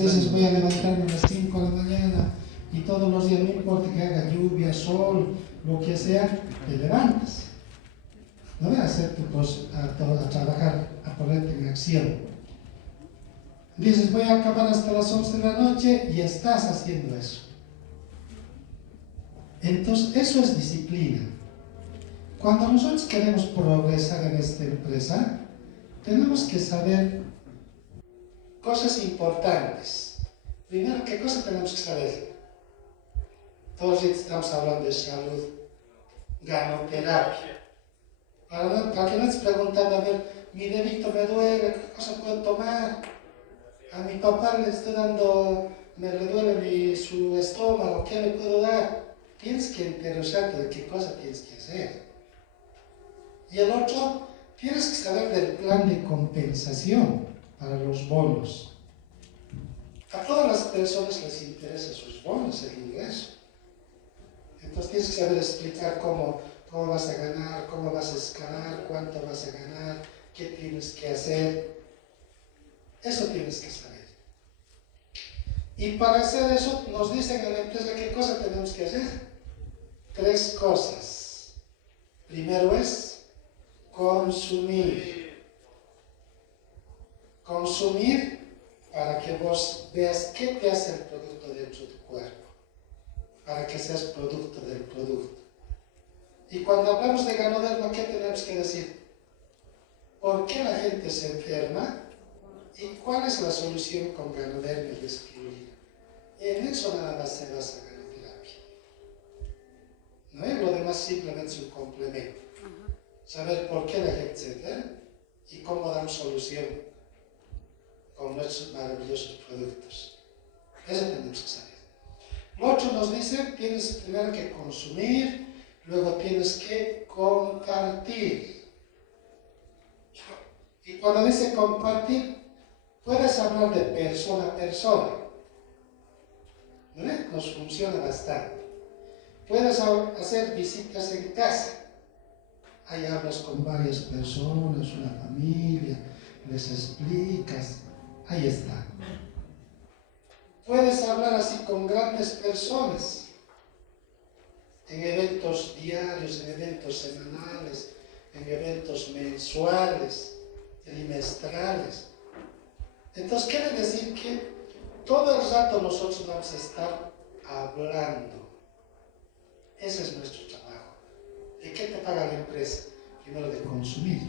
Dios dices voy a levantarme a las 5 de la mañana y todos los días, no importa que haga lluvia, sol, lo que sea, te levantas. No vas a hacer tu cosa, a trabajar, a ponerte en acción. Dices voy a acabar hasta las 11 de la noche y estás haciendo eso. Entonces, eso es disciplina. Cuando nosotros queremos progresar en esta empresa, tenemos que saber cosas importantes. Primero, ¿qué cosa tenemos que saber? Todos estamos hablando de salud, ganoterapia. Para que no estés preguntando, a ver, mi dedito me duele, ¿qué cosa puedo tomar? A mi papá le estoy dando, me duele su estómago, ¿qué le puedo dar? Tienes que interesarte de qué cosa tienes que hacer. Y el otro, tienes que saber del plan de compensación para los bonos. A todas las personas les interesan sus bonos, el ingreso. Entonces tienes que saber explicar cómo vas a ganar, cómo vas a escalar, cuánto vas a ganar, qué tienes que hacer. Eso tienes que saber. Y para hacer eso nos dicen en la empresa qué cosa tenemos que hacer. 3 cosas. Primero es consumir. Consumir para que vos veas qué te hace el producto dentro de tu cuerpo. Para que seas producto del producto. Y cuando hablamos de ganoderma, ¿qué tenemos que decir? ¿Por qué la gente se enferma? ¿Y cuál es la solución con ganoderma y espirulina? En eso nada más se basa ganoterapia. ¿No es? Lo demás simplemente es un complemento. Saber por qué la gente se enferma y cómo damos solución con nuestros maravillosos productos. Eso tenemos que saber. Lo otro nos dice, tienes primero que consumir, luego tienes que compartir. Y cuando dice compartir, puedes hablar de persona a persona. ¿No? Nos funciona bastante. Puedes hacer visitas en casa. Ahí hablas con varias personas, una familia, les explicas. Ahí está. Puedes hablar así con grandes personas. En eventos diarios, en eventos semanales, en eventos mensuales, trimestrales. Entonces quiere decir que todo el rato nosotros vamos a estar hablando. Ese es nuestro trabajo. ¿De qué te paga la empresa? Primero de consumir,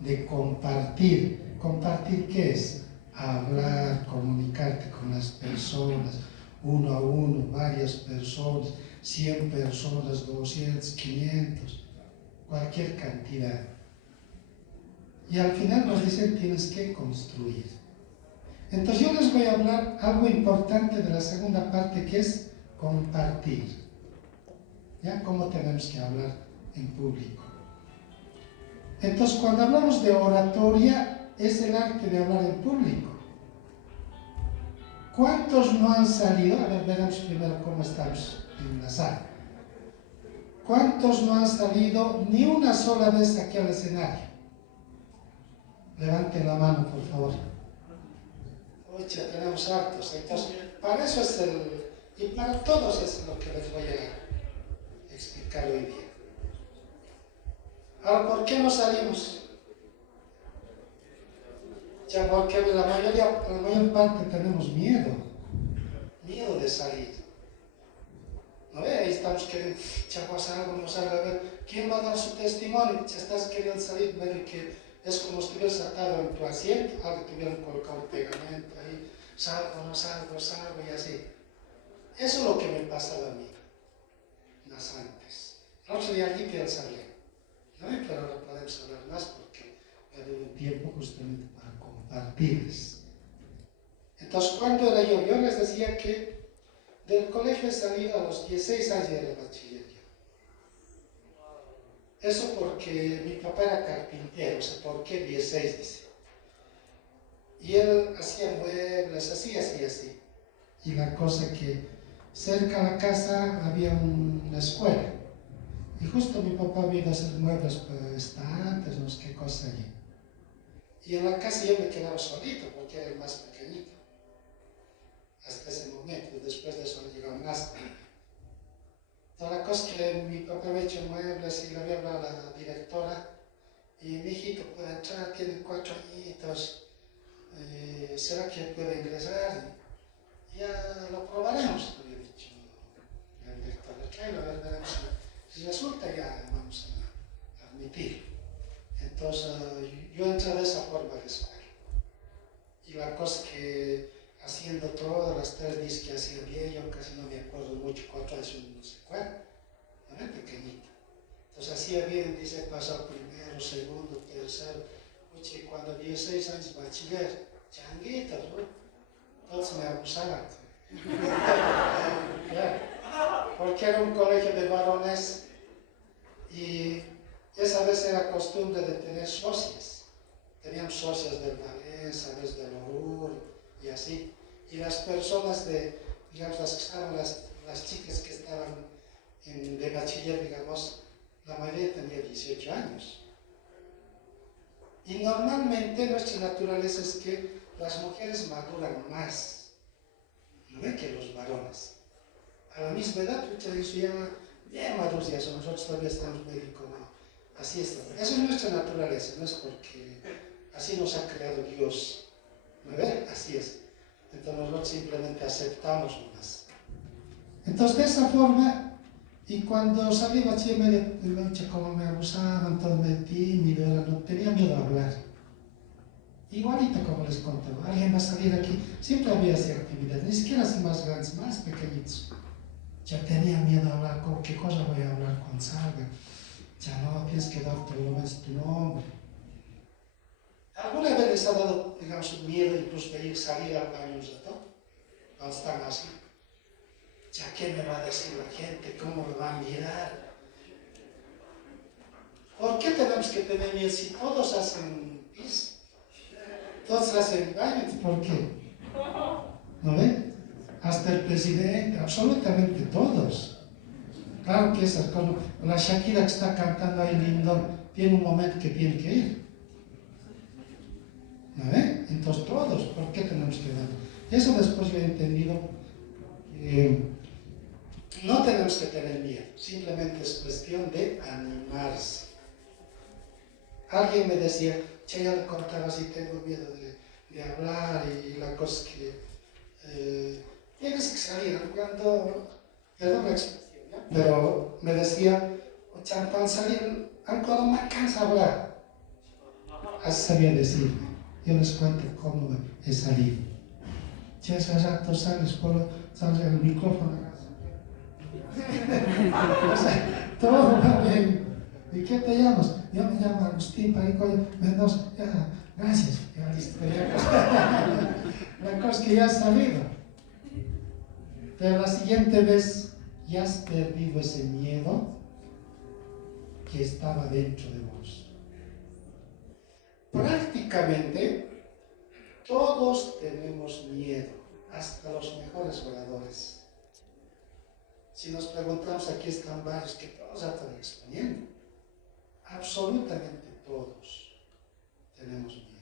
de compartir. ¿Compartir qué es? Hablar, comunicarte con las personas, uno a uno, varias personas, 100 personas, 200, 500, cualquier cantidad. Y al final nos dicen tienes que construir. Entonces yo les voy a hablar algo importante de la segunda parte que es compartir. ¿Ya? ¿Cómo tenemos que hablar en público? Entonces cuando hablamos de oratoria es el arte de hablar en público. ¿Cuántos no han salido? A ver, veremos primero cómo estamos en la sala. ¿Cuántos no han salido ni una sola vez aquí al escenario? Levanten la mano, por favor. Hoy ya tenemos hartos. Entonces, para eso es y para todos es lo que les voy a explicar hoy día. Ahora, ¿por qué no salimos? Ya porque la mayor parte tenemos miedo de salir. ¿No ve? Ahí estamos queriendo, ya no salgo, a ver, ¿quién va a dar su testimonio? Ya estás queriendo salir, ver que es como si estuvieras atado en tu asiento, algo que tuvieran colocado un pegamento ahí, salgo, no salgo, salgo y así. Eso es lo que me pasaba a mí, más antes. El otro día aquí quiero salir, ¿no? Pero ahora podemos hablar más porque me doy un tiempo justamente para compartirles. Entonces, ¿cuándo era yo? Yo les decía que del colegio he salido a los 16 años de bachiller. Eso porque mi papá era carpintero, o sea, ¿por qué 16? Dice. Y él hacía muebles, así. Y la cosa que cerca de la casa había una escuela. Y justo mi papá vino a hacer muebles para estantes, no sé qué cosa allí. Y en la casa yo me quedaba solito porque era el más pequeñito. papá había hecho muebles y le había hablado a la directora. Y mi hijito puede entrar, tiene 4 añitos, ¿será que puede ingresar? Ya lo probaremos, le había dicho la directora. Tráelo, a ver, veremos si resulta, ya vamos a admitir. Entonces, yo entré de esa forma a la escuela. Y la cosa que haciendo todas las 3 días que hacía bien, yo casi no me acuerdo mucho, 4 años, no sé cuál, era pequeñita. Entonces hacía bien, dice, pasar primero, segundo, tercero. Oye, cuando 16 años bachiller, changuitos, ¿no? Todos me abusaban. Claro, porque era un colegio de varones y esa vez era costumbre de tener socias. Teníamos socias del ballet, sabes, del orgullo y así. Y las personas de, digamos, las chicas que estaban de bachiller, digamos, la mayoría tenía 18 años. Y normalmente nuestra naturaleza es que las mujeres maduran más, ¿no ve? Que los varones. A la misma edad, ustedes ya bien maduros ya son, nosotros todavía estamos medio como así está. Eso es nuestra naturaleza, no es porque así nos ha creado Dios, ¿no ve? Así es. Entonces nosotros simplemente aceptamos más. Entonces de esa forma, y cuando salí bachiller me dicho como me abusaban, todo me tímido, no tenía miedo a hablar. Igualito como les contaba, alguien va a salir aquí, siempre había esa actividad, ni siquiera así más grandes, más pequeñitos. Ya tenía miedo a hablar, ¿con qué cosa voy a hablar cuando salga? Ya no, tienes que dar por lo menos tu nombre. ¿Alguna vez les ha dado, digamos, miedo incluso de salir al baño un rato? Cuando están así. ¿Ya qué me va a decir la gente? ¿Cómo me va a mirar? ¿Por qué tenemos que tener miedo si todos hacen pis? Todos hacen baño, ¿por qué? ¿No ven? Hasta el presidente, absolutamente todos. Claro que esas cosas, la Shakira que está cantando ahí lindo, tiene un momento que tiene que ir. ¿No ven? Entonces todos, ¿por qué tenemos que dar? Eso después yo he entendido que no tenemos que tener miedo, simplemente es cuestión de animarse. Alguien me decía, che, ya le contaba si tengo miedo de hablar y la cosa que tienes que salir cuando, perdón la expresión, ¿ya? Pero me decía, cuando salir, cuando me cansa hablar, así sabía decirme. Yo les cuento cómo he salido. Che, hace rato sales el micrófono. O sea, todo va bien. ¿Y qué te llamas? Yo me llamo Agustín Parico Mendoza. Ya, gracias. Ya listo. La cosa es que ya has salido. Pero la siguiente vez ya has perdido ese miedo que estaba dentro de vos. Prácticamente todos tenemos miedo, hasta los mejores oradores. Si nos preguntamos, aquí están varios que todos ya están exponiendo. Absolutamente todos tenemos miedo.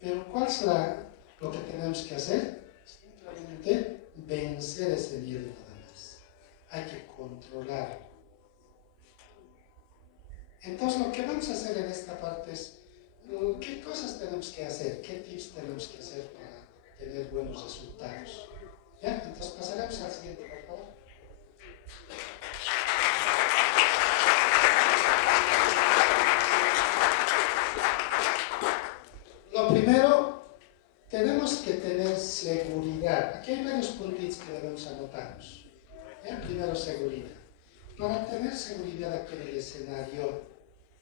Pero ¿cuál será lo que tenemos que hacer? Simplemente vencer ese miedo nada más. Hay que controlarlo. Entonces lo que vamos a hacer en esta parte es qué cosas tenemos que hacer, qué tips tenemos que hacer para tener buenos resultados. ¿Ya? Entonces pasaremos al siguiente, por favor. Lo primero, tenemos que tener seguridad. Aquí hay varios puntitos que debemos anotarnos. ¿Ya? Primero, seguridad. Para tener seguridad aquí en el escenario,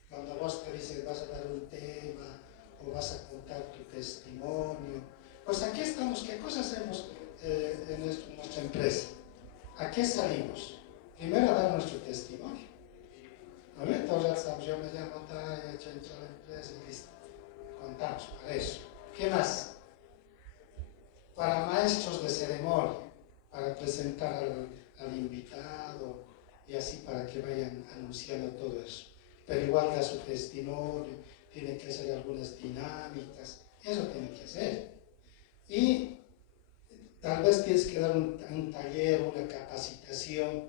cuando vos te dices vas a dar un tema o vas a contar tu testimonio, pues aquí estamos. ¿Qué cosas hacemos en nuestra empresa? ¿A qué salimos? Primero a dar nuestro testimonio. ¿No ven? Todos ya estamos, yo me llamo tal, he hecho entrar a la empresa y listo. Contamos para eso. ¿Qué más? Para maestros de ceremonia, para presentar al invitado y así para que vayan anunciando todo eso. Pero igual da su testimonio, tiene que hacer algunas dinámicas, eso tiene que hacer. Y tal vez tienes que dar un taller, una capacitación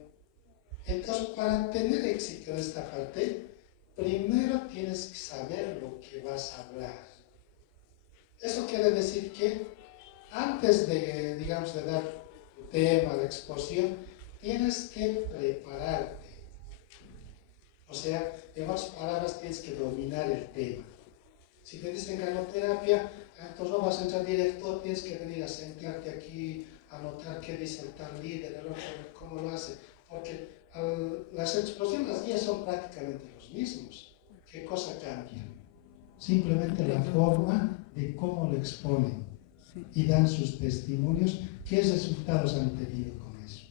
Entonces, para tener éxito en esta parte, primero tienes que saber lo que vas a hablar. Eso quiere decir que antes de, digamos, de dar tu tema, la exposición, tienes que prepararte. O sea, en otras palabras, tienes que dominar el tema. Si te dicen ganoterapia, entonces no vas a entrar directo, tienes que venir a sentarte aquí, a notar qué dice el tal líder, el otro, cómo lo hace. Porque las exposiciones, las guías son prácticamente los mismos. ¿Qué cosa cambia? Simplemente la forma de cómo lo exponen y dan sus testimonios, qué resultados han tenido con eso.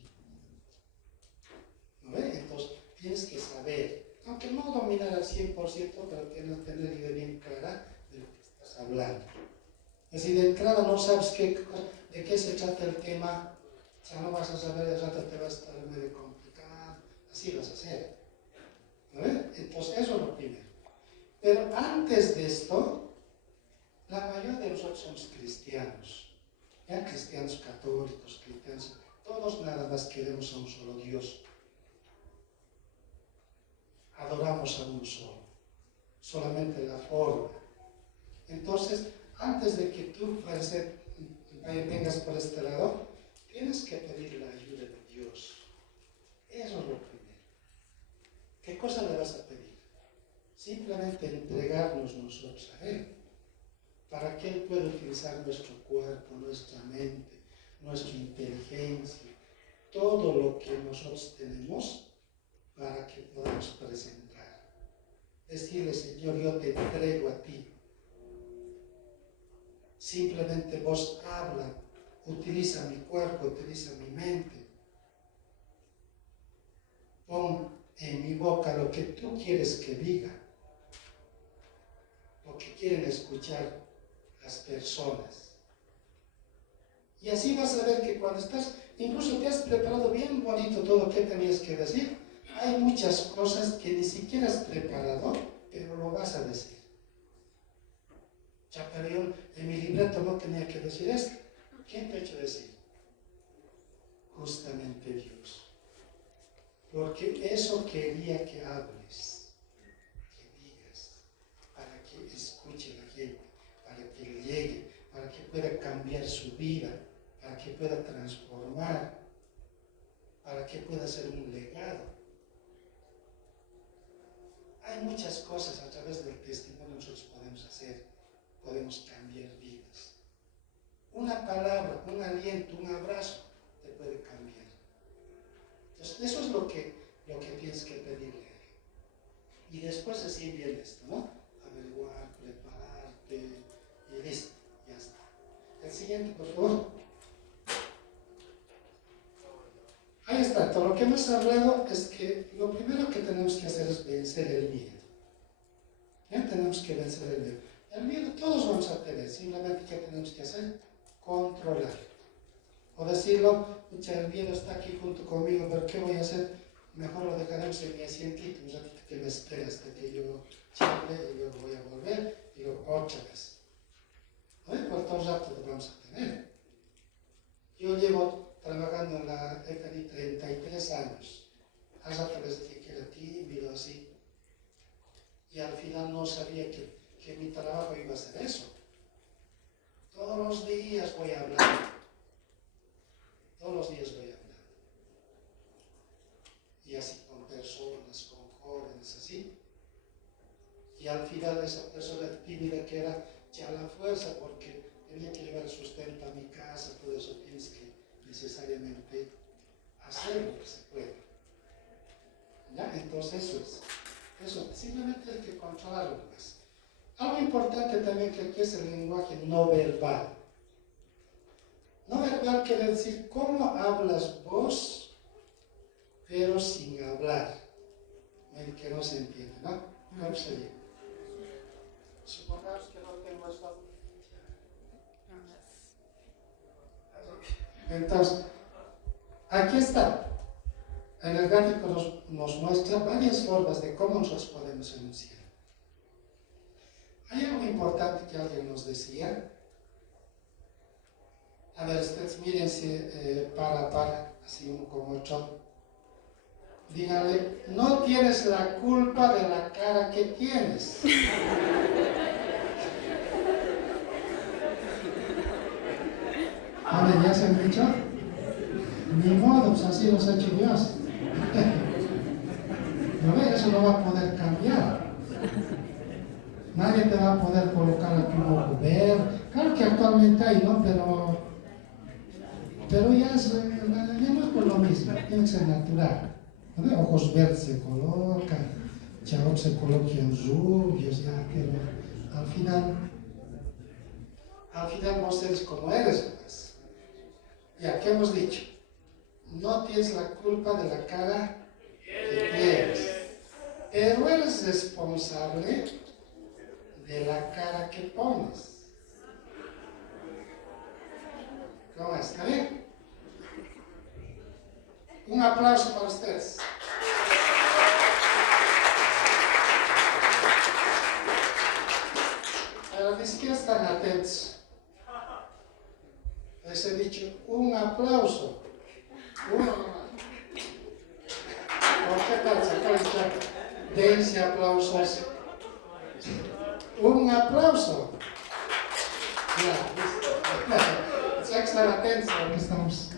¿No ve? Entonces, tienes que saber, aunque no dominar al 100%, pero tienes que tener idea bien clara de lo que estás hablando. Es decir, de entrada no sabes de qué se trata el tema, o sea, no vas a saber, de rato te va a estar medio complicado, así vas a hacer. ¿No ve? Entonces, eso es lo primero. Pero antes de esto, la mayoría de nosotros somos cristianos, ya cristianos católicos, cristianos, todos nada más queremos a un solo Dios. Adoramos a uno solo, solamente la forma. Entonces, antes de que tú vengas por este lado, tienes que pedir la ayuda de Dios. Eso es lo primero. ¿Qué cosa le vas a pedir? Simplemente entregarnos nosotros a Él, para que Él pueda utilizar nuestro cuerpo, nuestra mente, nuestra inteligencia, todo lo que nosotros tenemos para que podamos presentar. Decirle, Señor, yo te entrego a ti. Simplemente vos habla, utiliza mi cuerpo, utiliza mi mente. Pon en mi boca lo que tú quieres que diga, lo que quieren escuchar las personas. Y así vas a ver que cuando estás, incluso te has preparado bien bonito todo lo que tenías que decir, hay muchas cosas que ni siquiera has preparado, pero lo vas a decir. Ya, pero yo en mi libreto no tenía que decir esto. ¿Quién te ha hecho decir? Justamente Dios. Porque eso quería que hables, que digas, para que escuche la gente, para que le llegue, para que pueda cambiar su vida, para que pueda transformar, para que pueda ser un legado. Hay muchas cosas a través del testimonio que nosotros podemos hacer, podemos cambiar vidas. Una palabra, un aliento, un abrazo te puede cambiar. Entonces, eso es lo que tienes que pedirle. Y después así viene esto, ¿no? Averiguar, prepararte y listo, ya está. El siguiente, por favor. Ahí está, todo lo que hemos hablado es que lo primero que tenemos que hacer es vencer el miedo. ¿Ya? Tenemos que vencer el miedo. El miedo todos vamos a tener, simplemente ¿qué tenemos que hacer? Controlar. O decirlo, pucha, el miedo está aquí junto conmigo, pero ¿qué voy a hacer? Mejor lo dejaremos en mi asientito, un ratito que me espere hasta que yo charle y luego voy a volver y luego otra vez. ¿No? Por todo el rato lo vamos a tener. Yo llevo trabajando en la ECANI 33 años. Hace rato les dije que era tímido así. Y al final no sabía que mi trabajo iba a ser eso. Todos los días voy a hablar. Todos los días voy a hablar. Y así con personas, con jóvenes, así. Y al final esa persona tímida que era ya la fuerza, porque tenía que llevar el sustento a mi casa, todo eso tienes que necesariamente hacer lo que se puede. ¿Ya? Entonces eso simplemente hay que controlarlo más. Algo importante también que aquí es el lenguaje no verbal. No verbal quiere decir cómo hablas vos, pero sin hablar. El que no se entiende, ¿no? ¿Cómo sería? Supongamos que no tengo esto. Entonces, aquí está. En el gráfico nos muestra varias formas de cómo nosotros podemos enunciar. Hay algo importante que alguien nos decía. A ver, ustedes miren si para, así uno como otro. Dígale, no tienes la culpa de la cara que tienes. Vale, ¿ya se han dicho? Ni modo, pues así nos ha hecho Dios. ¿No ves? Eso no va a poder cambiar. Nadie te va a poder colocar aquí un ojo verde. Claro que actualmente hay, ¿no? Pero ya, ya no es por lo mismo, tiene que ser natural. ¿No? Ojos verdes se colocan, chavos se colocan rubios, ya, pero al final vos eres como eres, pues. Ya, ¿qué hemos dicho? No tienes la culpa de la cara que tienes, pero eres responsable de la cara que pones. ¿Cómo está bien? Un aplauso para ustedes. Pero ni siquiera están atentos. Les he dicho un aplauso. Uno. ¿Qué tal? Sacáis ya 10 aplausos. Un aplauso. Ya, ya que están atentos a lo que estamos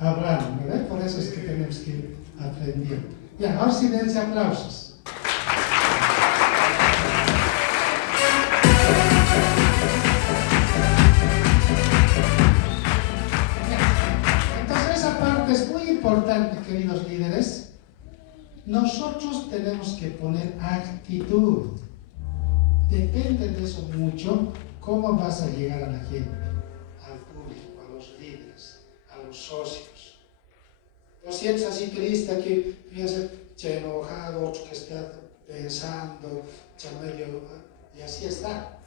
hablando, ¿verdad? Por eso es que tenemos que ir aprendiendo. Ya, ahora sí dense aplausos. Entonces esa parte es muy importante, queridos líderes. Nosotros tenemos que poner actitud. Depende de eso mucho, cómo vas a llegar a la gente, al público, a los líderes, a los socios. No sientes así triste aquí, piensas, enojado, otro que está pensando, medio, y así está.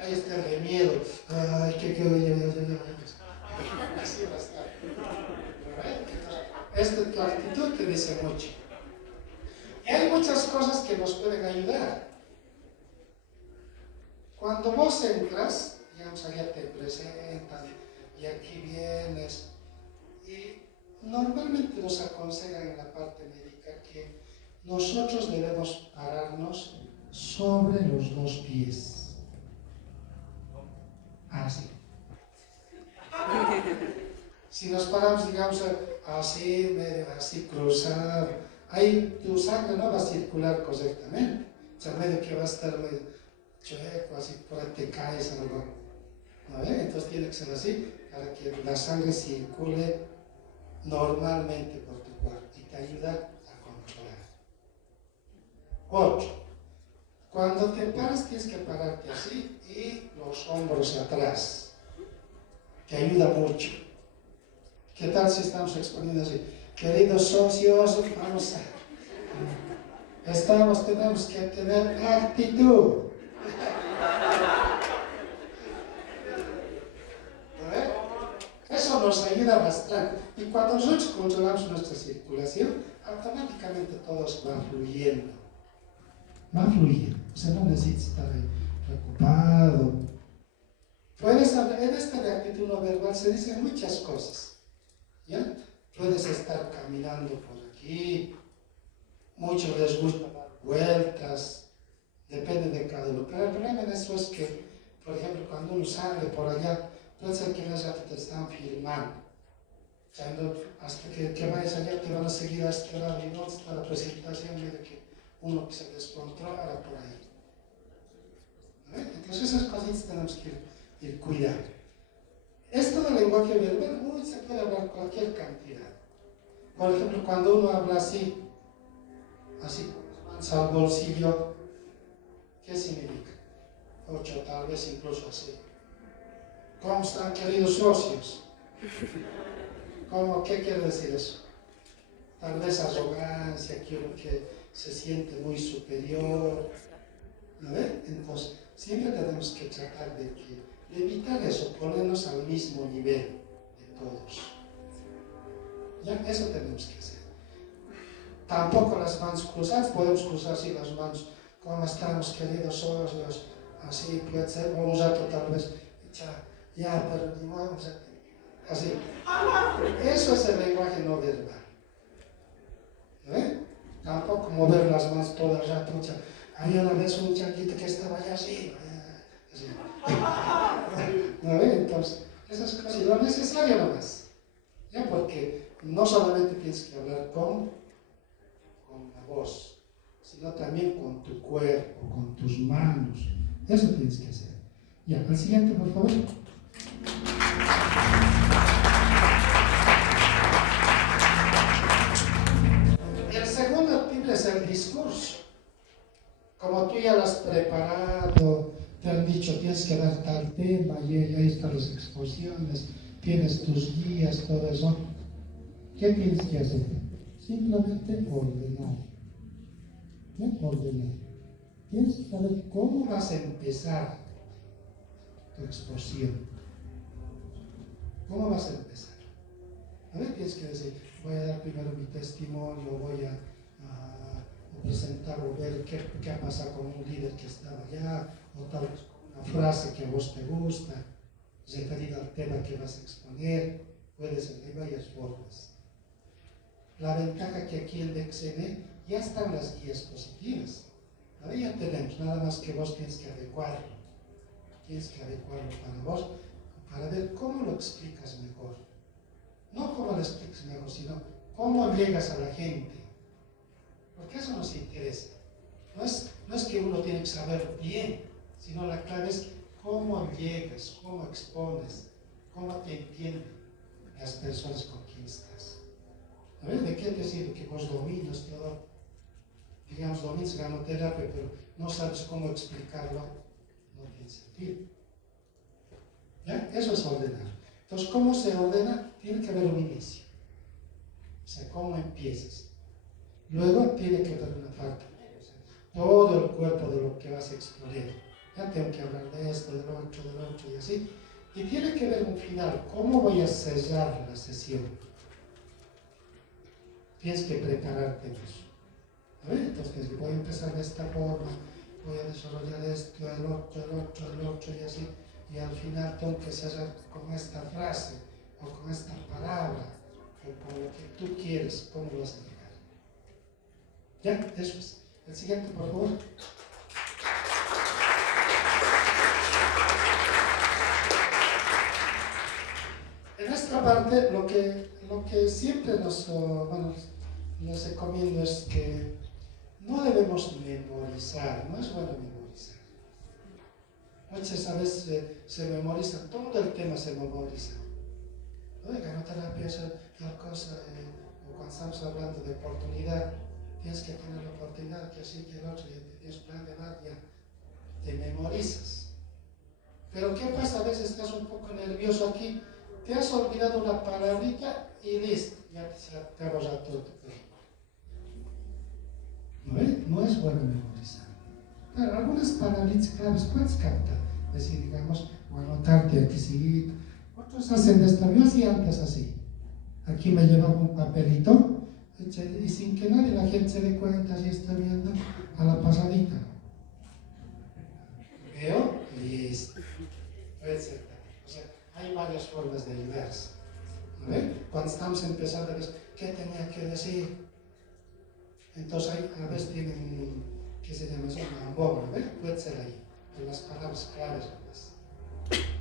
Ahí está de miedo, ay, así va a estar. Tu actitud te dice mucho. Y hay muchas cosas que nos pueden ayudar. Cuando vos entras, digamos, allá te presentan y aquí vienes, y normalmente nos aconsejan en la parte médica que nosotros debemos pararnos sobre los 2 pies. Así. Si nos paramos, digamos, así, medio así, cruzado, ahí tu sangre no va a circular correctamente. O sea, medio que va a estar medio chueco, así, por ahí te caes algo. ¿No ve? Entonces tiene que ser así, para que la sangre circule normalmente por tu cuerpo y te ayuda a controlar. 8. Cuando te paras tienes que pararte así y los hombros atrás. Te ayuda mucho. ¿Qué tal si estamos exponiendo así? Queridos socios, tenemos que tener actitud. Eso nos ayuda bastante. Y cuando nosotros controlamos nuestra circulación, automáticamente todo va fluyendo. Va fluyendo. O sea, no necesitas estar preocupado. En esta de actitud no verbal se dicen muchas cosas. ¿Ya? Puedes estar caminando por aquí. Muchos les gusta dar vueltas. Depende de cada uno. Pero el problema en eso es que, por ejemplo, cuando uno sale por allá, puede ser que en ese rato te están filmando. O sea, hasta que vayas allá te van a seguir a este lado y no está la presentación de que uno que se descontrola por ahí. ¿Vale? Entonces esas cositas tenemos que ir cuidando. Esto del lenguaje verbal, se puede hablar cualquier cantidad. Por ejemplo, cuando uno habla así, con las manos al bolsillo, ¿qué significa? 8, tal vez incluso así. ¿Cómo están, queridos socios? ¿Qué quiere decir eso? Tal vez arrogancia, que se siente muy superior. ¿No ve? Entonces, siempre tenemos que tratar de evitar eso, ponernos al mismo nivel de todos. Ya, eso tenemos que hacer. Tampoco las manos cruzadas, podemos cruzar así las manos. ¿Cómo estamos, queridos socios? Así puede ser, o un rato tal vez, ya, pero ni vamos a... Así. Eso es el lenguaje no verbal. Tampoco mover las manos todo el rato. Había una vez un changuito que estaba allá así. ¿No ve? Entonces, esas cosas, lo necesario nomás. ¿Ya? Porque no solamente tienes que hablar con la voz, sino también con tu cuerpo, con tus manos. Eso tienes que hacer. Ya, al siguiente, por favor. El segundo tip es el discurso. Como tú ya lo has preparado, te han dicho tienes que dar tal tema, y ahí están las exposiciones, tienes tus guías, todo eso. ¿Qué tienes que hacer? Simplemente ordenar. ¿Qué? Ordenar. Tienes que saber cómo vas a empezar tu exposición. ¿Cómo vas a empezar? A ver, tienes que decir, voy a dar primero mi testimonio, voy a presentar o ver qué ha pasado con un líder que estaba allá, o tal vez una frase que a vos te gusta, referida al tema que vas a exponer. Puede ser, hay varias formas. La ventaja que aquí en DXN ya están las guías positivas. Ahora ya tenemos, nada más que vos tienes que adecuarlo. Tienes que adecuarlo para vos, para ver cómo lo explicas mejor. No cómo lo explicas mejor, sino cómo llegas a la gente. Porque eso nos interesa. No es que uno tiene que saber bien, sino la clave es cómo llegas, cómo expones, cómo te entienden las personas con quien estás. A ver, ¿de qué te sirve que vos dominas todo? Digamos, dominas ganoterapia, pero no sabes cómo explicarlo, no tiene sentido. ¿Ya? Eso es ordenar. Entonces, ¿cómo se ordena? Tiene que haber un inicio. O sea, ¿cómo empiezas? Luego tiene que haber una parte. O sea, todo el cuerpo de lo que vas a exponer. Ya tengo que hablar de esto, del otro y así. Y tiene que haber un final. ¿Cómo voy a sellar la sesión? Tienes que prepararte eso. Entonces voy a empezar de esta forma, voy a desarrollar esto, el otro y así, y al final tengo que cerrar con esta frase, o con esta palabra, o con lo que tú quieres, cómo lo vas a llegar. Ya, eso es. El siguiente, por favor. En esta parte, lo que siempre nos recomiendo es que no debemos memorizar, no es bueno memorizar. Muchas veces se memoriza, todo el tema se memoriza. ¿No? De ganoterapia es tal cosa, o cuando estamos hablando de oportunidad, tienes que tener la oportunidad, que así, que el otro, y tienes plan de dar, ya te memorizas. Pero ¿qué pasa? A veces estás un poco nervioso aquí, te has olvidado una palabrita y listo, ya te ha borrado todo tu cuerpo. No es bueno memorizar. Claro, algunas palabritas claves puedes captar, decir, digamos, o anotarte aquí sí. Otros hacen esto, yo hacía antes así. Aquí me llevaba un papelito y sin que nadie, la gente se dé cuenta si está viendo a la pasadita. Veo, listo. Etc. O sea, hay varias formas de ayudarse. Cuando estamos empezando a ver qué tenía que decir, entonces a veces tienen, ¿qué se llama eso? Una bomba, puede ser ahí, con las palabras claves nomás.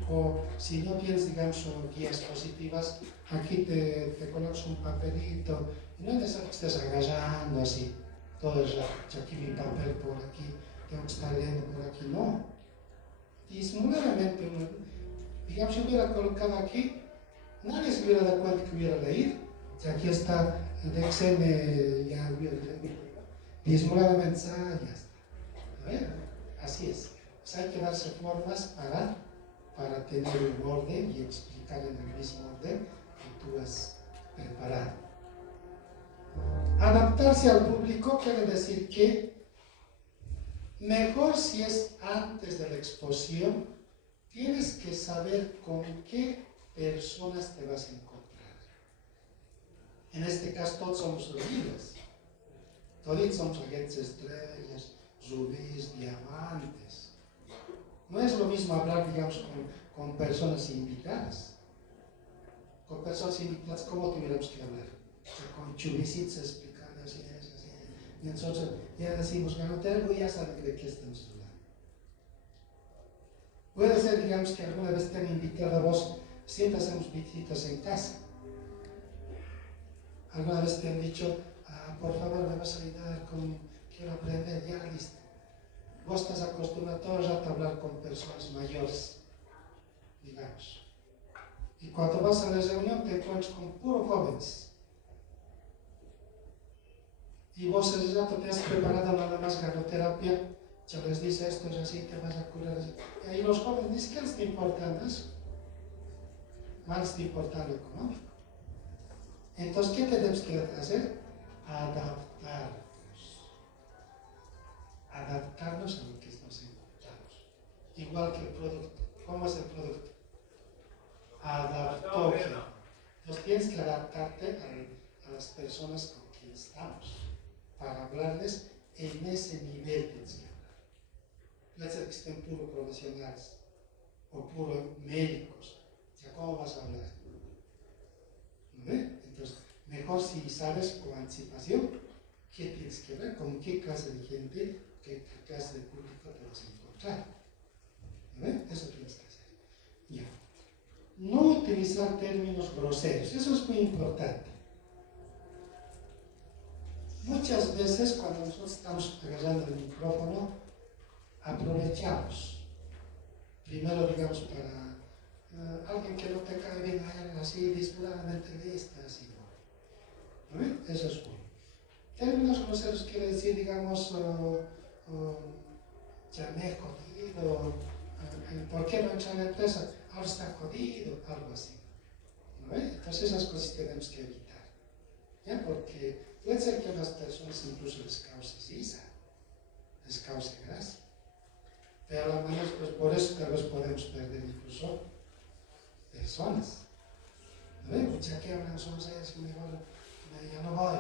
O si no tienes, digamos, guías positivas, aquí te colocas un papelito, y no es necesario que estés agarrando así, todo el rato, aquí mi papel por aquí, tengo que estar leyendo por aquí, no. Disimuladamente, digamos, si hubiera colocado aquí, nadie se hubiera dado cuenta que hubiera leído. Si aquí está el DXN, ya hubiera leído. Disimuladamente, ya está. Así es. Pues hay que darse formas para tener un orden y explicar en el mismo orden que tú has preparado. Adaptarse al público quiere decir que mejor si es antes de la exposición, tienes que saber con qué personas te vas a encontrar. En este caso todos somos líderes. Todos somos agentes estrellas, rubíes, diamantes. No es lo mismo hablar, digamos, con personas invitadas. Con personas invitadas, ¿cómo tuviéramos que hablar? O sea, con chubicitos explicando así, Y nosotros ya decimos ganotera, ya saben de qué estamos hablando. Puede ser, digamos, que alguna vez te han invitado a vos, siempre hacemos visitas en casa. Alguna vez te han dicho, por favor, me vas a ayudar con, quiero aprender, ya listo. Vos estás acostumbrado todo el rato a hablar con personas mayores, digamos. Y cuando vas a la reunión te encuentras con puros jóvenes. Y vos ese rato te has preparado nada más ganoterapia, ya les dice esto es así, te vas a curar así. Y ahí los jóvenes dicen, ¿qué les está importando eso? Más les está importando lo económico. Entonces, ¿qué tenemos que hacer? Adaptarnos. Adaptarnos a lo que nos encontramos. Igual que el producto. ¿Cómo es el producto? Adaptógeno. Entonces tienes que adaptarte a las personas con quienes estamos. Para hablarles en ese nivel tienes que hablar. Puede ser que estén puro profesionales o puro médicos. Ya, ¿cómo vas a hablar? ¿No ve? Entonces, mejor si sabes con anticipación qué tienes que ver, con qué clase de gente, qué clase de público te vas a encontrar. ¿No ve? Eso tienes que hacer. Ya. No utilizar términos groseros, eso es muy importante. Muchas veces cuando nosotros estamos agarrando el micrófono, aprovechamos. Primero, digamos, para alguien que no te cae bien, así dispuladamente lista, así. ¿No ven? Eso es bueno. Términos groseros quiere decir, digamos, ya me he jodido, ¿por qué no entra en la empresa? Ahora está jodido, algo así. ¿No ven? Entonces esas cosas tenemos que evitar. ¿Ya? Porque puede ser que a las personas incluso les cause risa, les cause gracia. Pero a la manera, pues por eso tal vez podemos perder incluso personas. ¿No ven? Ya que hablan son ellas, mejor ya no voy.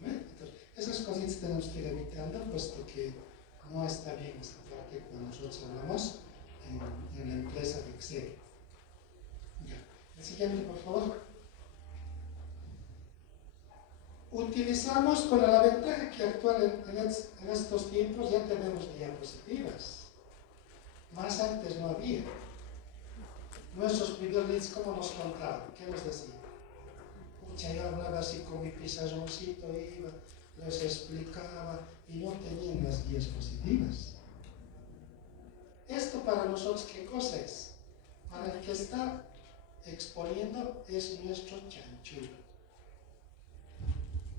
¿No ven? Entonces, esas cositas tenemos que ir evitando, puesto que no está bien esta parte cuando nosotros hablamos en la empresa de Excel. Ya. El siguiente, por favor. Utilizamos con la ventaja que actual en estos tiempos ya tenemos diapositivas. Más antes no había. Nuestros primeros leads, ¿cómo nos contaban? ¿Qué nos decían? Pucha, yo hablaba así con mi pizarroncito, iba, les explicaba y no tenían las diapositivas. Esto para nosotros, ¿qué cosa es? Para el que está exponiendo es nuestro chanchullo.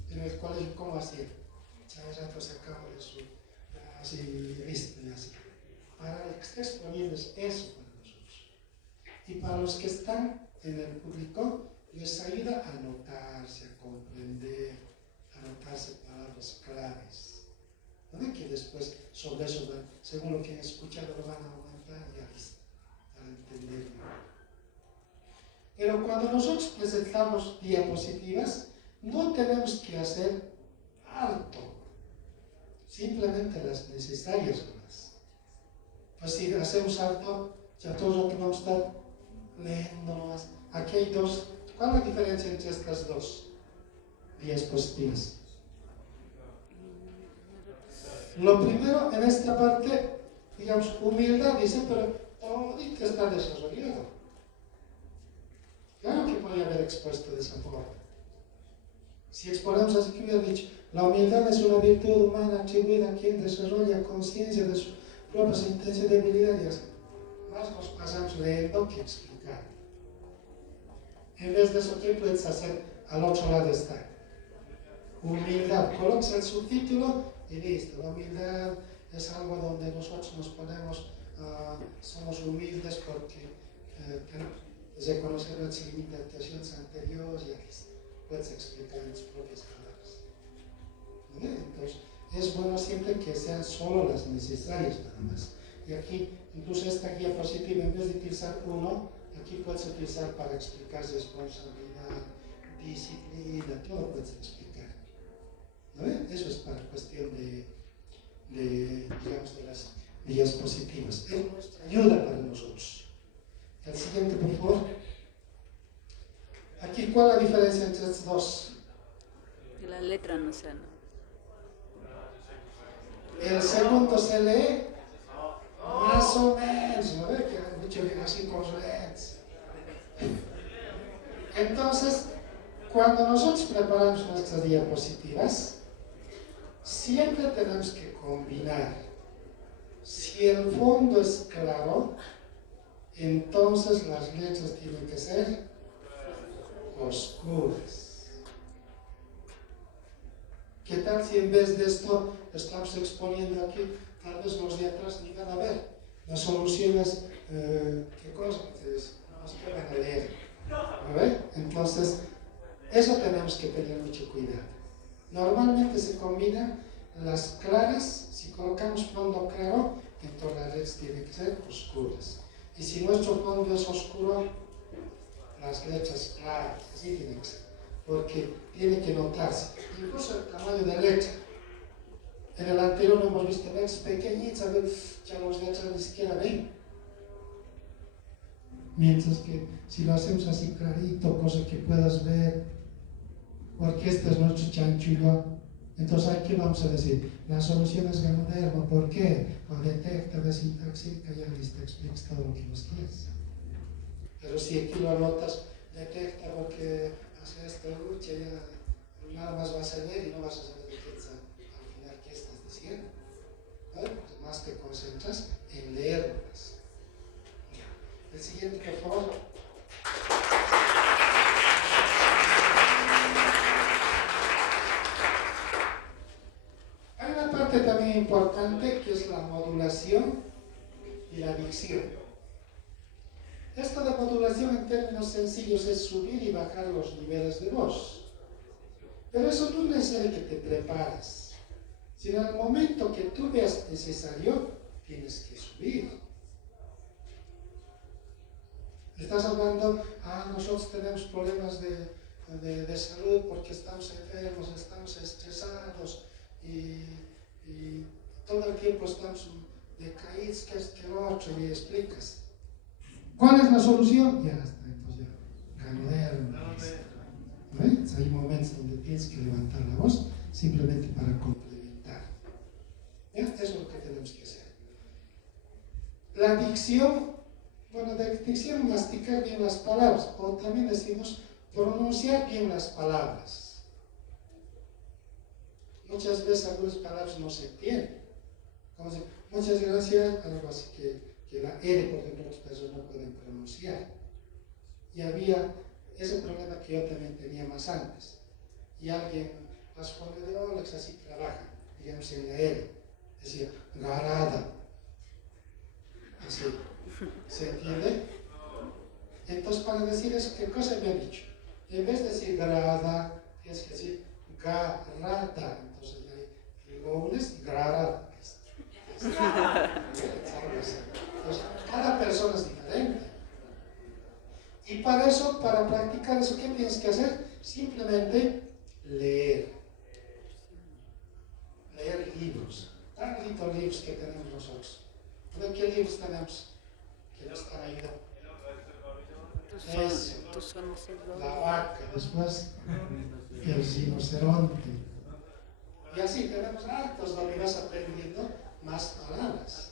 En el colegio, ¿cómo hacía? Ya rato sacaba de su, así, viste, así. Para el que está exponiendo es eso para nosotros. Y para los que están en el público, les ayuda a anotarse, a comprender, a anotarse palabras claves. ¿No? Que después sobre eso, según lo que han escuchado, lo van a aumentar y ya listo, para entender mejor. Pero cuando nosotros presentamos diapositivas, no tenemos que hacer alto, simplemente las necesarias más. Pues si hacemos alto, ya todo lo que vamos a estar leyendo más. Aquí hay dos. ¿Cuál es la diferencia entre estas dos diapositivas? Lo primero, en esta parte, digamos, humildad, dice, pero todito está desarrollado. Claro que podría haber expuesto de esa forma. Si exponemos así que hubiera dicho, la humildad es una virtud humana atribuida a quien desarrolla conciencia de sus propias intenciones y debilidades. Más nos pasamos leyendo que explicar. En vez de eso, ¿qué puedes hacer? Al otro lado está humildad. Colocas el subtítulo y listo. La humildad es algo donde nosotros nos ponemos, somos humildes porque reconocer nuestras limitaciones anteriores y aquí puedes explicar en tus propias palabras. ¿Vale? Entonces, es bueno siempre que sean solo las necesarias nada más. Y aquí, incluso esta diapositiva, en vez de utilizar uno, aquí puedes utilizar para explicar responsabilidad, disciplina, todo puedes explicar. ¿No? Eso es para cuestión digamos, de las diapositivas. Es nuestra ayuda para nosotros. El siguiente, por favor. Aquí, ¿cuál es la diferencia entre estos dos? Que la letra no sea, ¿no? El segundo se lee más o menos, ¿no? Que han dicho que así con lentes. Entonces, cuando nosotros preparamos nuestras diapositivas, siempre tenemos que combinar. Si el fondo es claro, entonces las letras tienen que ser oscuras. ¿Qué tal si en vez de esto estamos exponiendo aquí, tal vez los de atrás ni van a ver? La solución es, ¿qué cosa? No se van a leer. ¿No? Entonces, eso tenemos que tener mucho cuidado. Normalmente se combinan las claras, si colocamos fondo claro, entonces las letras tienen que ser oscuras. Y si nuestro fondo es oscuro, las letras claras, así tienen que ser. Porque tiene que notarse, incluso el tamaño de letra. En el anterior no hemos visto letras pequeñitas, a ver, ya los letras ni siquiera ven. Mientras que si lo hacemos así clarito, cosa que puedas ver, porque este es nuestro chanchullo, entonces aquí vamos a decir, la solución es Ganoderma. ¿Por qué? O detecta la sintaxis, ya listo, explicas todo lo que nos quieras. Pero si aquí lo anotas, detecta porque hace esta lucha, ya nada más vas a leer y no vas a saber de qué al final qué estás diciendo. ¿Vale? Pues más te concentras en leerlas. El siguiente, por favor. Hay una parte también importante que es la modulación y la dicción. Esto de modulación en términos sencillos es subir y bajar los niveles de voz. Pero eso no es necesario que te prepares, sino en el momento que tú veas necesario, tienes que subir. Estás hablando, nosotros tenemos problemas de salud porque estamos enfermos, estamos estresados y todo el tiempo estamos decaídos, que es que lo otro, y explicas. ¿Cuál es la solución? Ya está, entonces ya, ¿no? Hay momentos donde tienes que levantar la voz simplemente para complementar. ¿Ya? Eso es lo que tenemos que hacer. La dicción, bueno, de dicción, masticar bien las palabras, o también decimos pronunciar bien las palabras. Muchas veces algunas palabras no se entienden. Como si, muchas gracias, algo así que la R, por ejemplo, las personas no pueden pronunciar. Y había ese problema que yo también tenía más antes. Y alguien, las fonoaudiólogos así trabajan, digamos en la R, decía, garada. Así, ¿se entiende? Entonces, para decir eso, ¿qué cosa me ha dicho? En vez de decir garada, tienes que decir garada. Entonces, el doble es garada. Entonces, cada persona es diferente. Y para eso, para practicar eso, ¿qué tienes que hacer? Simplemente leer. Leer libros. Tantos libros que tenemos nosotros. ¿De qué libros tenemos? Que nos están ayudando. Eso. La vaca, después el rinoceronte. Y así tenemos hartos donde vas aprendiendo más palabras.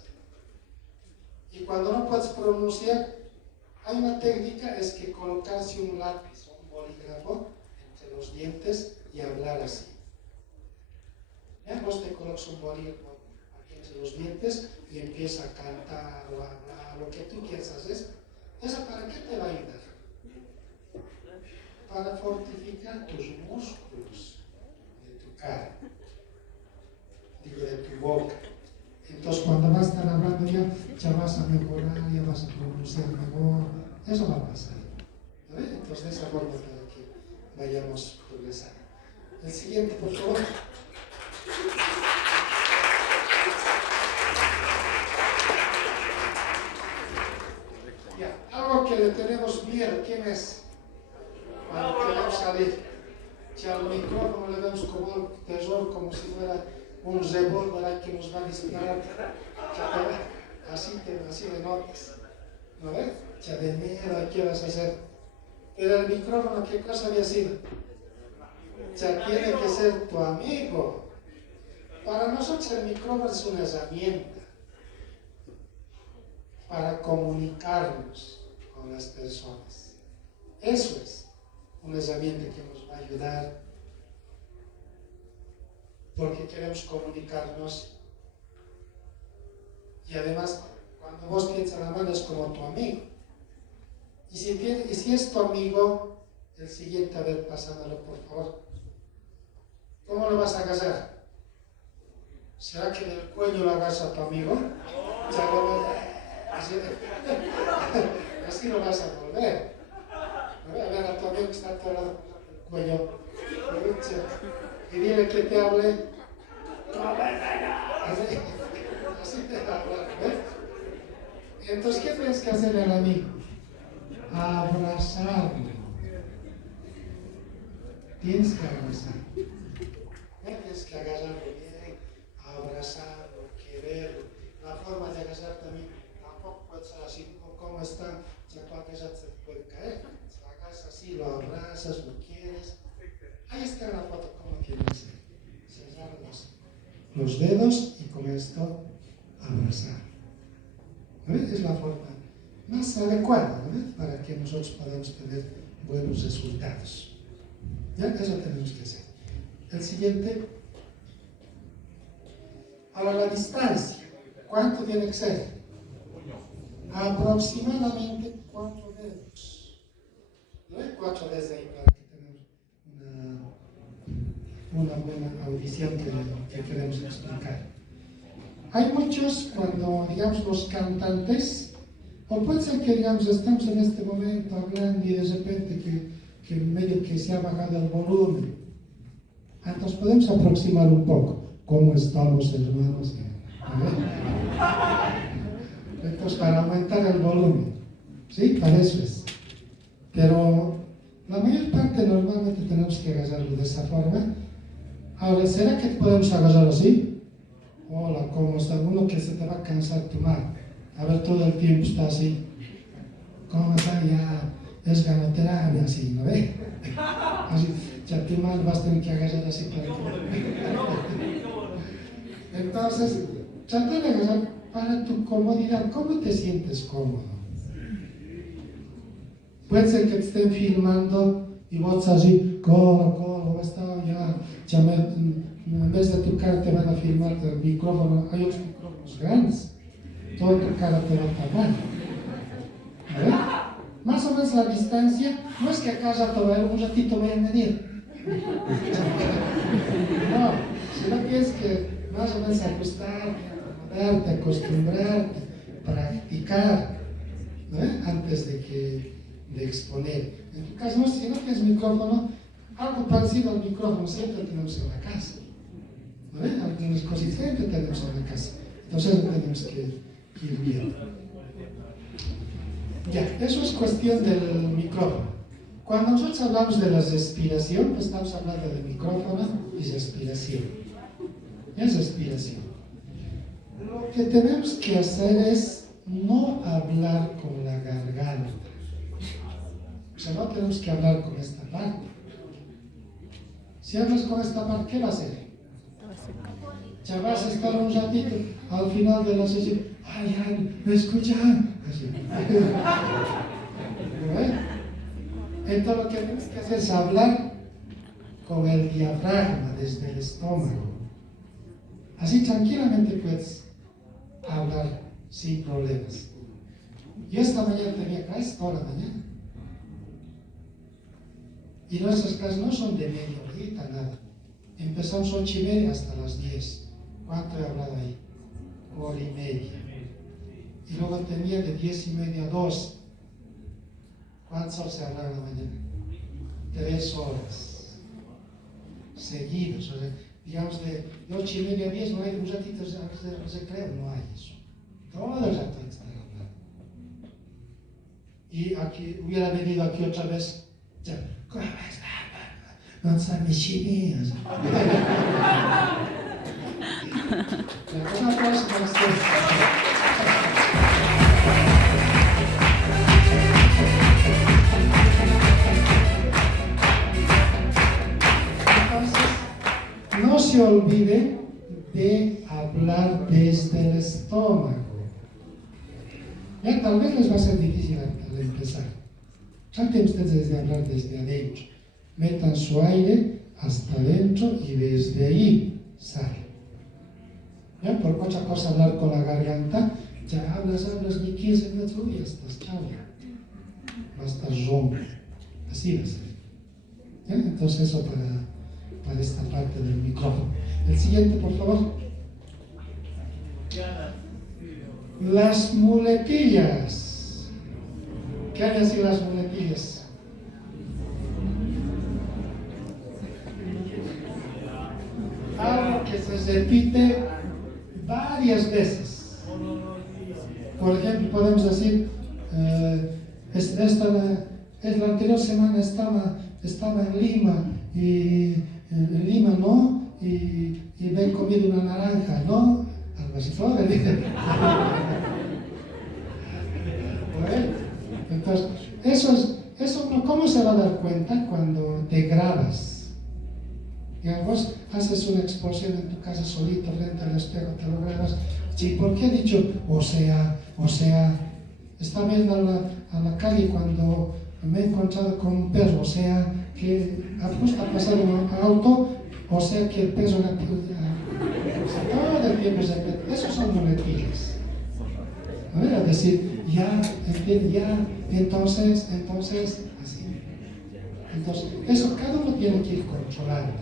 Y cuando no puedes pronunciar, hay una técnica, es que colocarse un lápiz o un bolígrafo entre los dientes y hablar así. ¿Ya? Vos te colocas un bolígrafo aquí entre los dientes y empiezas a cantar o a hablar, lo que tú quieras hacer. ¿Eso para qué te va a ayudar? Para fortificar tus músculos de tu cara, digo, de tu boca. Entonces, cuando vas a estar hablando ya vas a mejorar, ya vas a pronunciar mejor. Eso va a pasar. ¿No ves? Entonces, de esa forma para que vayamos progresando. El siguiente, por favor. Ya, algo que le tenemos miedo, ¿quién es? Cuando queremos salir, si al micrófono le vemos como un tesoro, como si fuera un revólver que nos va a disparar, así de notas, ¿no ves? Ya de miedo, ¿qué vas a hacer? Pero el micrófono, ¿qué cosa había sido? Ya tiene que ser tu amigo. Para nosotros el micrófono es una herramienta para comunicarnos con las personas. Eso es una herramienta que nos va a ayudar porque queremos comunicarnos. Y además, cuando vos tienes a la mano es como tu amigo. Y si es tu amigo, el siguiente, a ver, pásamelo por favor. ¿Cómo lo vas a agarrar? ¿Será que del cuello lo agarras a tu amigo? Así lo vas a volver. A ver a tu amigo que está a tu lado del cuello. Y dile que te hable. Así te va a hablar, ¿eh? Entonces, ¿qué tienes que hacer al amigo? Abrazarlo. Tienes que abrazarlo. Tienes que agarrarlo bien, abrazarlo, quererlo. La forma de agarrar también tampoco puede ser así, ¿cómo está? Ya tú agarras, se puede caer. Si lo agarras así, lo abrazas, lo quieres. Ahí está la foto, ¿cómo tienes que ser? Cerrar los dedos y con esto abrazar. ¿Ves? Es la forma más adecuada, ¿no? Para que nosotros podamos tener buenos resultados. ¿Ya? Eso tenemos que hacer. El siguiente. Ahora la distancia. ¿Cuánto tiene que ser? Aproximadamente 4 dedos. ¿No hay 4 dedos ahí para que tengamos una buena audición que queremos explicar? Hay muchos, cuando digamos los cantantes, o puede ser que digamos estamos en este momento hablando y de repente que medio que se ha bajado el volumen. Entonces podemos aproximar un poco. ¿Cómo estamos, hermanos? Entonces para aumentar el volumen, ¿sí? Para eso es. Pero la mayor parte normalmente tenemos que agarrarlo de esa forma. Ahora, ¿será que podemos agarrarlo así? Hola, ¿cómo está? Uno que se te va a cansar tu mano. A ver, todo el tiempo está así. ¿Cómo está? Ya es ganoterapia, así, ¿no ves? Así, ya tu mano vas a tener que agarrar así para que... Entonces, trata de agarrar para tu comodidad. ¿Cómo te sientes cómodo? Puede ser que te estén filmando y vos así, ¿cómo está? Ya en vez de tu cara te van a filmar el micrófono. Hay otros micrófonos grandes. Toda tu cara te va a tapar. ¿Vale? Más o menos la distancia, no es que acá un ratito voy a medir. No, sino que es que más o menos ajustarte, acomodarte, acostumbrarte, practicar, ¿no? Antes de exponer. En tu caso, si no tienes micrófono, algo parecido al micrófono siempre tenemos en la casa. ¿No? Algunas cositas siempre tenemos en la casa. Entonces tenemos que ir viendo. Ya, eso es cuestión del micrófono. Cuando nosotros hablamos de la respiración, pues estamos hablando de micrófono y respiración. Es respiración. Lo que tenemos que hacer es no hablar con la garganta. O sea, no tenemos que hablar con esta parte. Si hablas con esta parte, ¿qué va a hacer? Ya vas a estar un ratito, al final de la sesión, ¡ay, me escuchan! Así. ¿No? Entonces lo que tienes que hacer es hablar con el diafragma desde el estómago. Así tranquilamente puedes hablar sin problemas. Yo esta mañana tenía clases toda la mañana. Y nuestras clases no son de media horita, nada. Empezamos 8:30 hasta las 10. ¿Cuánto he hablado ahí? 1:30. Y luego tenía de 10:30 a 2. ¿Cuántas horas se hablaba en la mañana? 3 horas. Seguidos. O sea, digamos de 8:30 a 10 no hay un ratito de recreo, no hay eso. Todo el rato hay que estar hablando. Y aquí, hubiera venido aquí otra vez, ya, ¿cómo está? ¿Dónde están mis chiquillos? Un aplauso para ustedes. Entonces, no se olvide de hablar desde el estómago. Ya, tal vez les va a ser difícil al empezar. Traten ustedes de hablar desde adentro. Metan su aire hasta adentro y desde ahí sale. ¿Ya? Por otra cosa hablar con la garganta, ya hablas, ni 15 minutos, uy, ya estás, chao, ya. Va a estar ronco. Así va a ser. ¿Ya? Entonces eso para esta parte del micrófono. El siguiente, por favor. Las muletillas. ¿Qué han de decir las muletillas? Algo que se repite varias veces. Por ejemplo, podemos decir, la anterior semana estaba en Lima y en Lima no, y me he comido una naranja, ¿no? Algo así, todo le dije. Bueno, entonces, eso ¿cómo se va a dar cuenta? Cuando te grabas. Digamos, haces una exposición en tu casa solito frente al espejo, te lo grabas. Sí, ¿por qué he dicho o sea? Está viendo a la calle cuando me he encontrado con un perro, o sea, que justo ha pasado un auto, o sea que el perro la todo el tiempo se repite. Esos son muletillas. A ver, a decir, ya, entiende, ya, entonces, así. Entonces, eso cada uno tiene que ir controlando.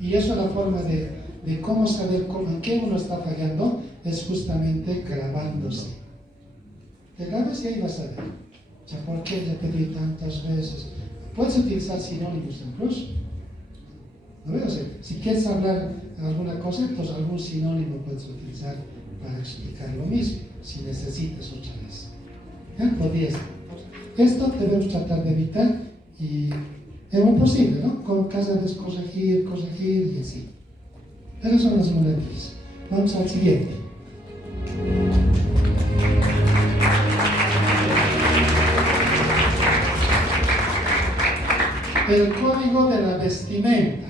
Y eso es la forma de cómo saber en qué uno está fallando, es justamente grabándose. Te grabas y ahí vas a ver. O sea, ¿por qué repetir tantas veces? Puedes utilizar sinónimos incluso. ¿No? O sea, si quieres hablar alguna cosa, pues algún sinónimo puedes utilizar para explicar lo mismo, si necesitas otra vez. ¿Ya? Podrías. Esto debemos tratar de evitar y es muy posible, ¿no? Con cada vez corregir y así. Esas son las muletillas. Vamos al siguiente. El código de la vestimenta.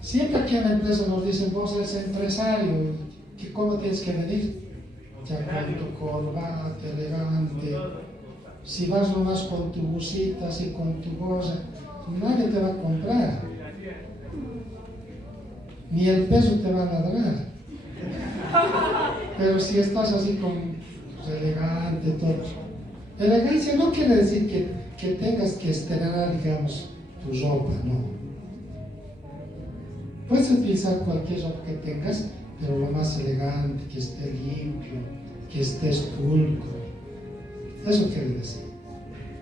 Siempre aquí en la empresa nos dicen, vos eres empresario, ¿cómo tienes que venir? Ya con tu corbata, elegante. Si vas nomás con tu busita, así con tu gorra, nadie te va a comprar. Ni el peso te va a ladrar. Pero si estás así con elegante, todo. Elegancia no quiere decir que tengas que estrenar, digamos, tu ropa, no. Puedes utilizar cualquier ropa que tengas, pero lo más elegante, que esté limpio, que estés pulcro. Eso quiere decir.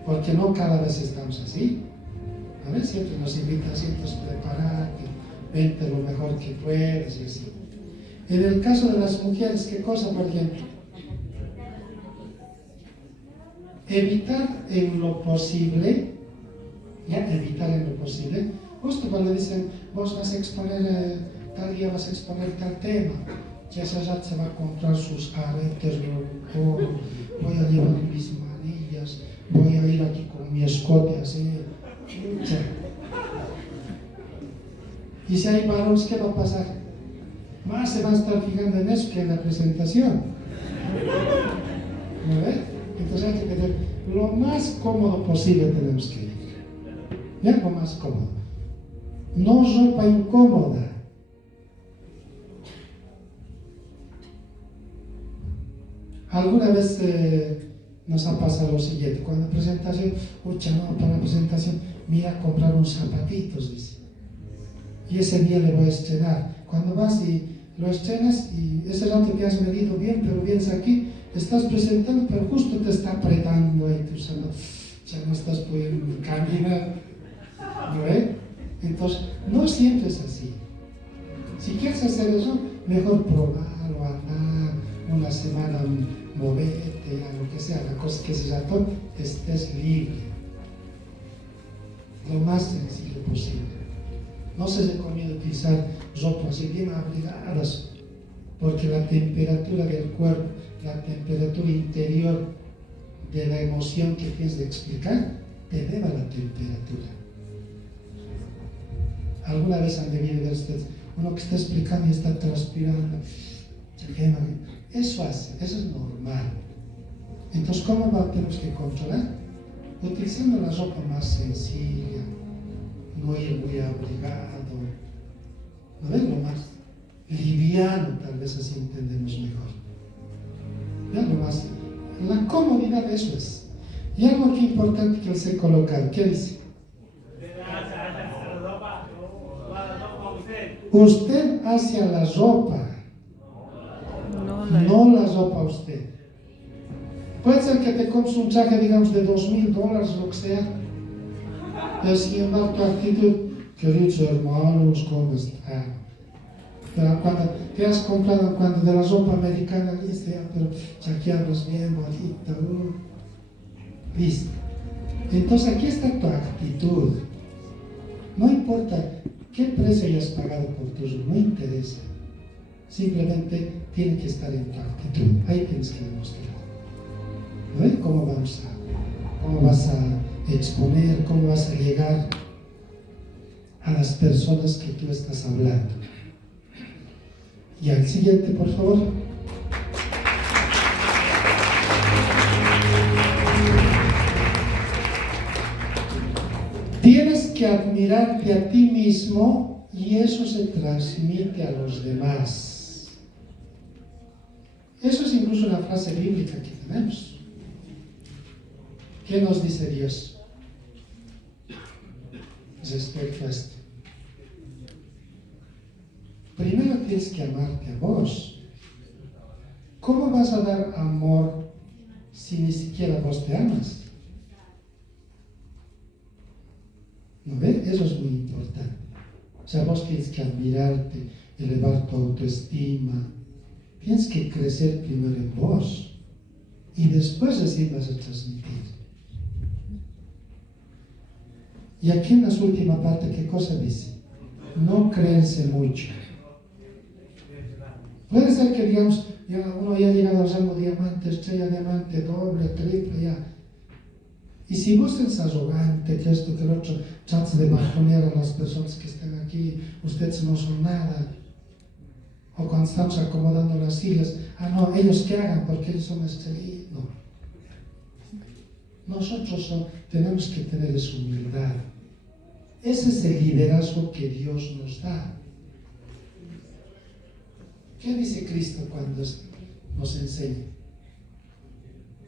Porque no cada vez estamos así. A ver, siempre nos invitan a prepararte, vente lo mejor que puedas y así. En el caso de las mujeres, ¿qué cosa, por ejemplo? Evitar en lo posible, justo cuando dicen, vos vas a exponer, tal día vas a exponer tal tema, ya esa ya se va a comprar sus aretes, voy a llevar mis manillas, voy a ir aquí con mi escote así. Y si hay varones, ¿qué va a pasar? Más se va a estar fijando en eso que en la presentación. ¿No ves? Entonces hay que tener lo más cómodo posible, tenemos que ir. ¿Ya? Lo más cómodo. No ropa incómoda. Alguna vez nos ha pasado lo siguiente, cuando presentación, para la presentación, mira a comprar unos zapatitos, dice. Y ese día le voy a estrenar. Cuando vas y lo estrenas y ese rato que has medido bien, pero vienes aquí, estás presentando, pero justo te está apretando ahí tu zapato. Ya no estás pudiendo caminar. ¿No ves? Entonces, no siempre es así. Si quieres hacer eso, mejor probarlo, andar una semana, moverte, a lo que sea, la cosa que ese rato estés libre. Lo más sencillo posible. No se recomienda utilizar ropas bien abrigadas, porque la temperatura del cuerpo, la temperatura interior de la emoción que tienes de explicar, te eleva la temperatura. Alguna vez han debido ver ustedes, uno que está explicando y está transpirando, se quema. Eso es normal. Entonces, ¿cómo tenemos que controlar? Utilizando la ropa más sencilla, no ir muy abrigado, ¿no ves? Lo más liviano, tal vez así entendemos mejor. Ya lo más, la comodidad, eso es. Y algo que importante que les he colocado, ¿qué dice? Usted hacia la ropa, no la ropa usted. Puede ser que te compres un traje, digamos, de $2,000, lo que sea, pero sin embargo tu actitud, queridos hermanos, ¿cómo están? Pero cuando te has comprado, cuando de la ropa americana, dice, pero aquí hablas bien, bonita, listo. Entonces aquí está tu actitud. No importa qué precio hayas pagado por tu ropa, no interesa. Simplemente tiene que estar en tu actitud. Ahí tienes que demostrar. ¿No ves cómo vas a exponer, cómo vas a llegar a las personas que tú estás hablando? Y al siguiente, por favor. Tienes que admirarte a ti mismo y eso se transmite a los demás. Eso es incluso una frase bíblica que tenemos. ¿Qué nos dice Dios respecto a esto? Primero tienes que amarte a vos. ¿Cómo vas a dar amor si ni siquiera vos te amas? ¿No ves? Eso es muy importante. O sea, vos tienes que admirarte, elevar tu autoestima. Tienes que crecer primero en vos y después así vas a transmitir. Y aquí en la última parte, ¿qué cosa dice? No créense mucho. Puede ser que, digamos, uno haya llegado al rango diamante, estrella, diamante, doble, triple, ya. Y si vos eres arrogante, que esto, que el otro, tratas de bajonear a las personas que están aquí, ustedes no son nada. O cuando estamos acomodando las sillas, no, ellos que hagan, porque ellos son estrellas. No. Nosotros tenemos que tener esa humildad. Ese es el liderazgo que Dios nos da. ¿Qué dice Cristo cuando nos enseña?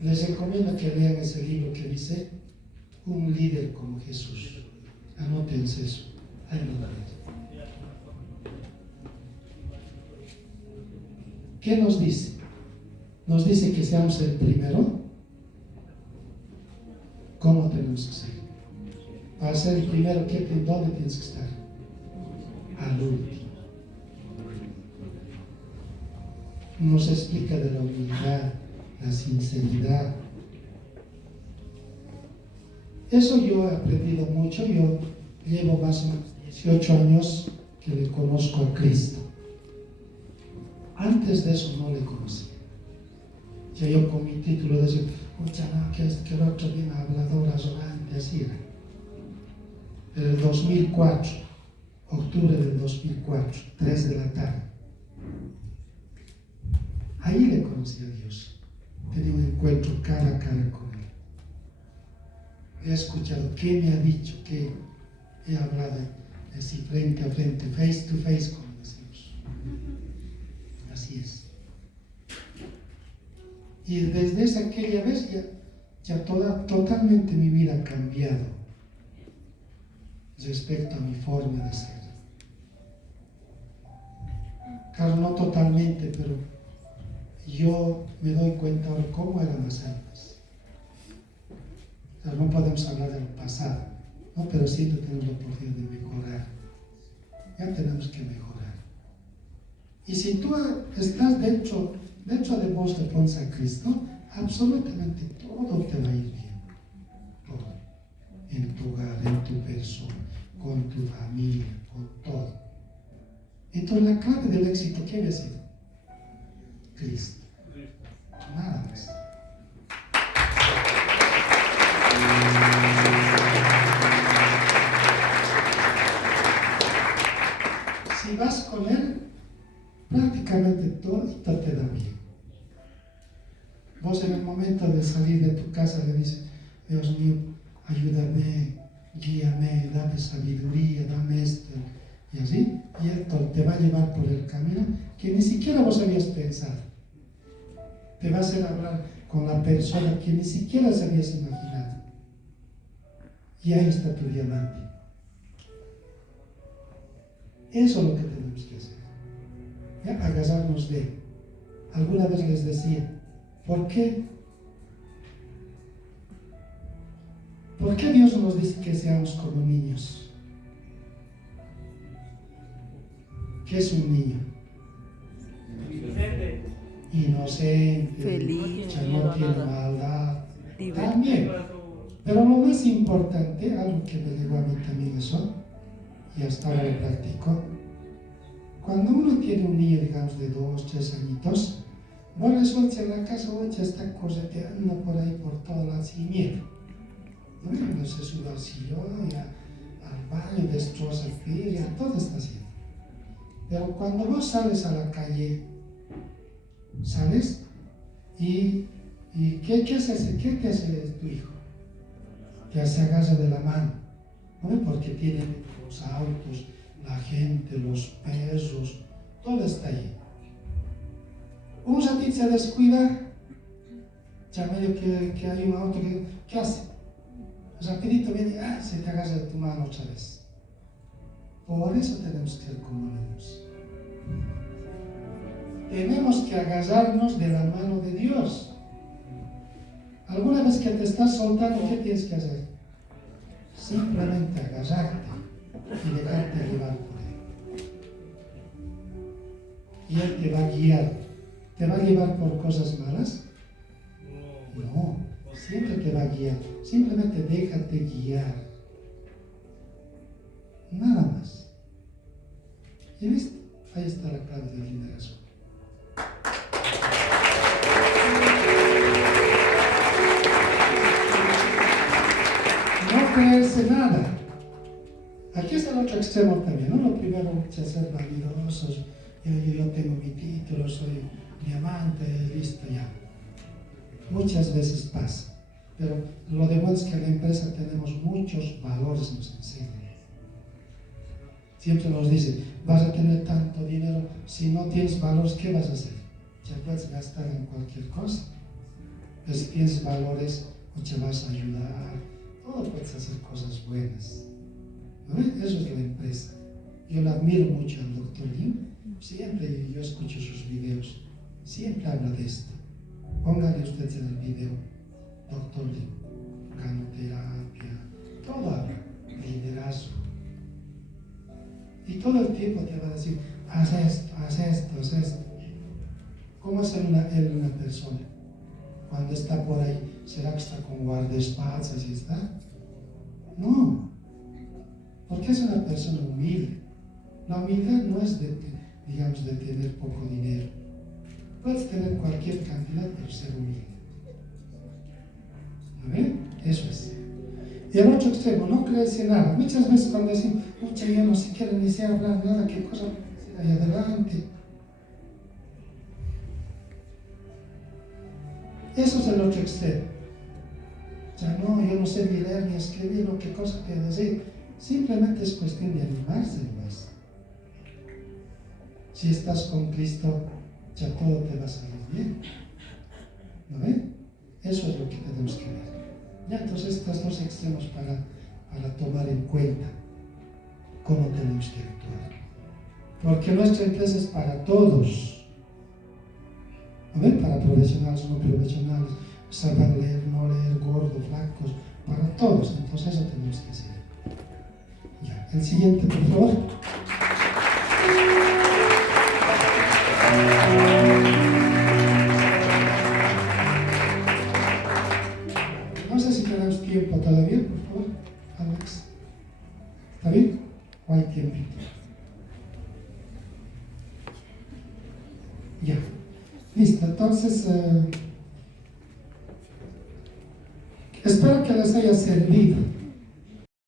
Les recomiendo que lean ese libro que dice Un líder como Jesús. Anótense eso. Ahí lo ven. ¿Qué nos dice? Nos dice que seamos el primero. ¿Cómo tenemos que ser? Para ser el primero, ¿dónde tienes que estar? Al último. Nos explica de la humildad, la sinceridad. Eso yo he aprendido mucho. Yo llevo más o menos 18 años que le conozco a Cristo. Antes de eso no le conocía. Ya yo con mi título de decir, no, que el otro bien hablador, arrogante, así era. En el 2004, octubre del 2004, 3 de la tarde. Ahí le conocí a Dios. Tenía un encuentro cara a cara con Él. He escuchado qué me ha dicho, qué he hablado así frente a frente, face to face, como decimos. Así es. Y desde aquella vez ya totalmente mi vida ha cambiado respecto a mi forma de ser. Claro, no totalmente, pero yo me doy cuenta ahora cómo eran las almas. O sea, no podemos hablar del pasado, ¿no? Pero siempre tenemos la oportunidad de mejorar. Ya tenemos que mejorar. Y si tú estás dentro de vos, te pones a Cristo, absolutamente todo te va a ir bien. Todo. En tu hogar, en tu persona, con tu familia, con todo. Entonces la clave del éxito, ¿qué había sido? Cristo. Nada más. en el momento de salir de tu casa le dices, Dios mío, ayúdame, guíame, dame sabiduría, dame esto, y así, y Él te va a llevar por el camino que ni siquiera vos habías pensado. Te va a hacer hablar con la persona que ni siquiera se habías imaginado. Y ahí está tu diamante. Eso es lo que tenemos que hacer. ¿Ya? Agarrarnos de Él. Alguna vez les decía, ¿por qué Dios nos dice que seamos como niños? ¿Qué es un niño? Inocente, feliz, ya no tiene maldad. libertad. También. Pero lo más importante, algo que me llegó a mí también eso, y hasta ahora lo practico, cuando uno tiene un niño, digamos, de 2, 3 añitos, no le sueltes en la casa, o ya está correteando por ahí por todas las sin miedo. No se sube al sillón, al baño, destroza el vidrio, todo está haciendo. Pero cuando vos sales a la calle, sales y ¿qué te hace tu hijo? Te agarra de la mano, ¿no? Porque tiene los autos, la gente, los perros, todo está ahí. Un ratito se descuida, ya medio que hay un auto ¿qué hace? Rapidito viene, se te agarra de tu mano otra vez. Por eso tenemos que ser como niños. Tenemos que agarrarnos de la mano de Dios. Alguna vez que te estás soltando, ¿qué tienes que hacer? Simplemente agarrarte y dejarte llevar por Él. Y Él te va a guiar. ¿Te va a llevar por cosas malas? No, siempre te va a guiar. Simplemente déjate guiar. Nada más. ¿Y viste? Ahí está la clave del liderazgo. No creerse nada. Aquí está el otro extremo también, ¿no? Lo primero es ser vanidosos. Yo tengo mi título, soy diamante, listo ya. Muchas veces pasa. Pero lo de bueno es que en la empresa tenemos muchos valores, nos enseñan. Siempre nos dicen, vas a tener tanto dinero, si no tienes valores, ¿qué vas a hacer? Ya puedes gastar en cualquier cosa. Pero si tienes valores, o te vas a ayudar, todo puedes hacer cosas buenas. ¿No ven? Eso es la empresa. Yo lo admiro mucho al Dr. Lim. Siempre yo escucho sus videos. Siempre habla de esto. Pónganle ustedes en el video, Dr. Lim, ganoterapia, todo habla, liderazgo. Y todo el tiempo te va a decir, haz esto, haz esto, haz esto. ¿Cómo es él una persona? Cuando está por ahí, ¿será que está con guardaespaldas y está? No, porque es una persona humilde. La humildad no es de tener poco dinero. Puedes tener cualquier cantidad, pero ser humilde. ¿No ven? Eso es. Y el otro extremo, no creerse nada. Muchas veces cuando decimos, yo no sé quiero ni sé hablar nada, qué cosa ahí adelante. Eso es el otro extremo. Ya no, yo no sé ni leer ni escribir, no qué cosa quiero decir. Simplemente es cuestión de animarse más. Si estás con Cristo, ya todo te va a salir bien. ¿No ven? Eso es lo que tenemos que ver. Ya, entonces estos dos extremos para tomar en cuenta cómo tenemos que actuar. Porque nuestra empresa es para todos. ¿No ven? Para profesionales, no profesionales, saber leer, no leer, gordos, flacos, para todos. Entonces eso tenemos que hacer. Ya, el siguiente, por favor. No sé si tenemos tiempo todavía, por favor, Alex. ¿Está bien? ¿O hay tiempito? Ya. Listo, entonces espero que les haya servido.